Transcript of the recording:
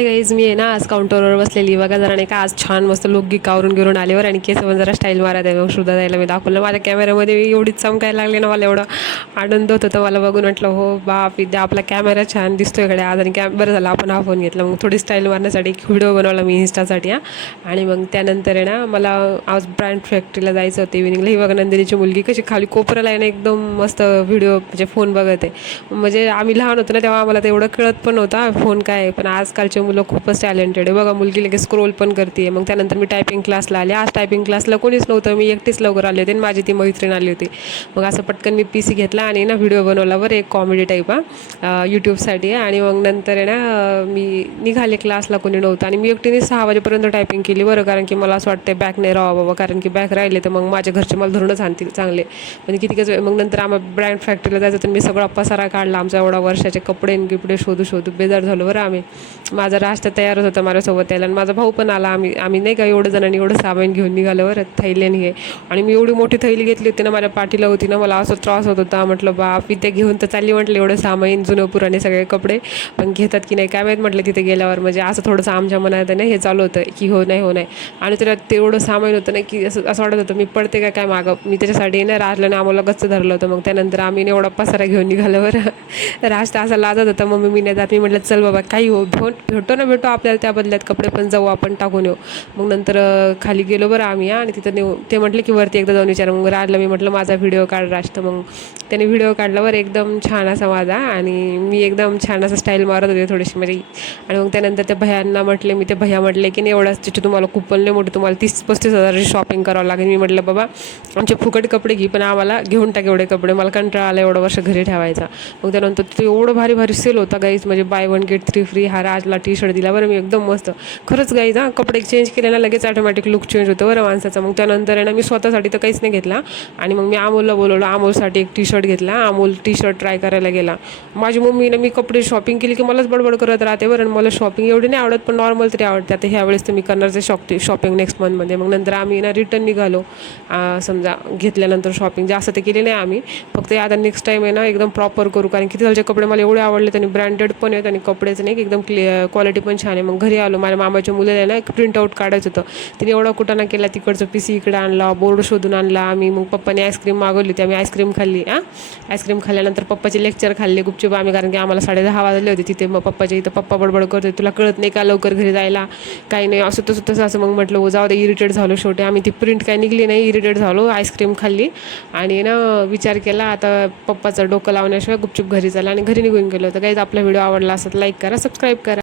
Hi guys, मी आहे ना आज काउंटरवर बसलेली बघा जरा नाही का. आज छान मस्त लोकगीत कावरून गिरून आल्यावर आणि केस पण जरा स्टाईल मारा द्यावं सुद्धा द्यायला मी दाखवलं. माझ्या कॅमेऱ्यामध्ये एवढीच चमकायला लागले ना, मला एवढं आनंद होत होता मला बघून. म्हटलं हो बाप विद्या, आपला कॅमेरा छान दिसतोय कडे आज. आणि बरं झालं आपण हा फोन घेतला. मग थोडी स्टाईल मारण्यासाठी एक व्हिडिओ बनवला मी इन्स्टासाठी आणि मग त्यानंतर आहे ना मला आज ब्रँड फॅक्टरीला जायचं होतं इव्हिनिंगला. ही बघा नंदिनीची मुलगी कशी खाली कोपऱ्याला आहे ना एकदम मस्त व्हिडिओ म्हणजे फोन बघत आहे. म्हणजे आम्ही लहान होतो ना तेव्हा आम्हाला ते एवढं कळत पण नव्हता फोन काय आहे. पण आजकालचे मुलं खूपच टॅलेंटेड आहे बघा. मुलगी लगेच स्क्रोल पण करते. मग त्यानंतर मी टायपिंग क्लासला आले. आज टायपिंग क्लासला कोणीच नव्हतं, मी एकटीच लवकर आले होते आणि माझी ती मैत्रीण आली होती. मग असं पटकन मी PC घेतला आणि ना व्हिडिओ बनवला बरं, एक कॉमेडी टाईप यूट्यूबसाठी. आणि मग नंतर आहे ना मी निघाले क्लासला, कोणी नव्हतं आणि मी एकटीने 6 वाजेपर्यंत टायपिंग केली बरं. कारण की मला असं वाटतं बॅक नाही राहावं बाबा, कारण की बॅक राहिले तर मग माझ्या घरचे मला धरूनच आणतील चांगले. म्हणजे किती मग नंतर आम्हाला ब्रँड फॅक्टरीला जायचं तर मी सगळा पसारा काढला आमचा. एवढा वर्षाचे कपडे गिपडे शोधू शोधू बेजार झालो बरं आम्ही. माझा राज तर तयारच होता माझ्यासोबत यायला आणि माझा भाऊ पण आला. आम्ही नाही का एवढं जणांनी एवढं सामान घेऊन निघालं बरं, थैल्याने हे. आणि मी एवढी मोठी थैली घेतली होती ना, माझ्या पाठीला होती ना, मला असं त्रास होत होता. म्हटलं बाप ते घेऊन तर चालली म्हटलं एवढं सामान जुनं पुराणे सगळे कपडे. पण घेतात की नाही काय माहीत म्हटलं तिथे गेल्यावर. म्हणजे असं थोडंसं आमच्या मनात नाही हे चालू होतं की हो नाही हो नाही. आणि त्याला तेवढं सामान होतं ना की असं वाटत होतं मी पडते काय मागं. मी त्याच्यासाठी ना राजला आम्हाला गच्च धरलं होतं. मग त्यानंतर आम्ही एवढा पसारा घेऊन निघालं बरं. राज तर असा लाजत होता. मम्मी मी नाही जात. मी म्हटलं चल बाबा काही हो, भेटो ना भेटो आपल्याला त्या बदल्यात कपडे पण जाऊ आपण टाकून येऊ. मग नंतर खाली गेलो बरं आम्ही आणि तिथं ते म्हटलं की वरती एकदा जाऊन विचारा. मग राजला मी म्हटलं माझा व्हिडिओ काढ राज. तर मग त्याने व्हिडिओ काढला बरं एकदम छान असा माझा. आणि मी एकदम छान असं स्टाईल मारत होते थोडीशी म्हणजे. आणि मग त्यानंतर त्या भैयांना म्हटले, मी ते भैया म्हटले की नाही एवढाच तिथे तुम्हाला कुपन लय मोठे, तुम्हाला 30-35 हजाराची शॉपिंग करावं लागेल. मी म्हटलं बाबा आमचे फुकट कपडे घे पण आम्हाला घेऊन टाक एवढे कपडे, मला कंटाळा आला एवढं वर्ष घरी ठेवायचा. मग त्यानंतर ते एवढं भारी भारी सेल होता गाईज, म्हणजे बाय 1 गेट 3 फ्री. हा राजला टी-शर्ट दिला बरं मी एकदम मस्त. खरंच गाईज कपडे चेंज केले ना लगेच ऑटोमॅटिक लुक चेंज होतं बरं माणसाचा. मग त्यानंतर आहे ना मी स्वतःसाठी तर काहीच नाही घेतला. आणि मग मी अमोलला बोलवलं, अमोलसाठी एक टी-शर्ट घेतला. अमोल टी-शर्ट ट्राय करायला गेला. माझी मम्मीने मी कपडे शॉपिंग केली की मलाच बडबड करत राहते बरं. मला शॉपिंग एवढी नाही आवडत पण नॉर्मल तरी आवडते. आता ह्यावेळेस तर मी करणारचे शॉपिंग नेक्स्ट मंथमध्ये. मग नंतर आम्ही ना रिटर्न निघालो. समजा घेतल्यानंतर शॉपिंग जास्त ते केली नाही आम्ही, फक्त आता नेक्स्ट टाईम आहे ना एकदम प्रॉपर करू. कारण की तिथलचे कपडे मला एवढे आवडले, त्यांनी ब्रँडेड पण आहेत आणि कपडेच नाही एकदम क्वालिटी पण छान आहे. मग घरी आलो, माझ्या मामाच्या मुलीला ना एक प्रिंटआउट काढायचं होतं. तिने एवढा कुटाणा केला, तिकडचं PC इकडे आणला, बोर्ड शोधून आणला आम्ही. मग पप्पाने आईस्क्रीम मागवली होती, आम्ही आईस्क्रीम खाल्ली. आईस्क्रीम खाल्ल्यानंतर पप्पाचे लेक्चर खाल्ले गुपचूप आम्ही, कारण की आम्हाला 10:30 वाजले होते तिथे. मग पप्पाच्या इथं पप्पा बडबड करते, तुला कळत नाही का लवकर घरी जायला, काही नाही असं तसं असं. मग म्हटलं जाऊ दे, इरिटेट झालो शेवटी आम्ही. ती प्रिंट काय निघली नाही, इरिटेट झालो. आईस्क्रीम खाल्ली आणि ना विचार केला आता पप्पाचं डोकं लावण्याशिवाय गुपचूप घरी झाला आणि घरी निघून गेलो. तर गाईज आपला व्हिडिओ आवडला असेल लाईक करा, सबस्क्राईब करा.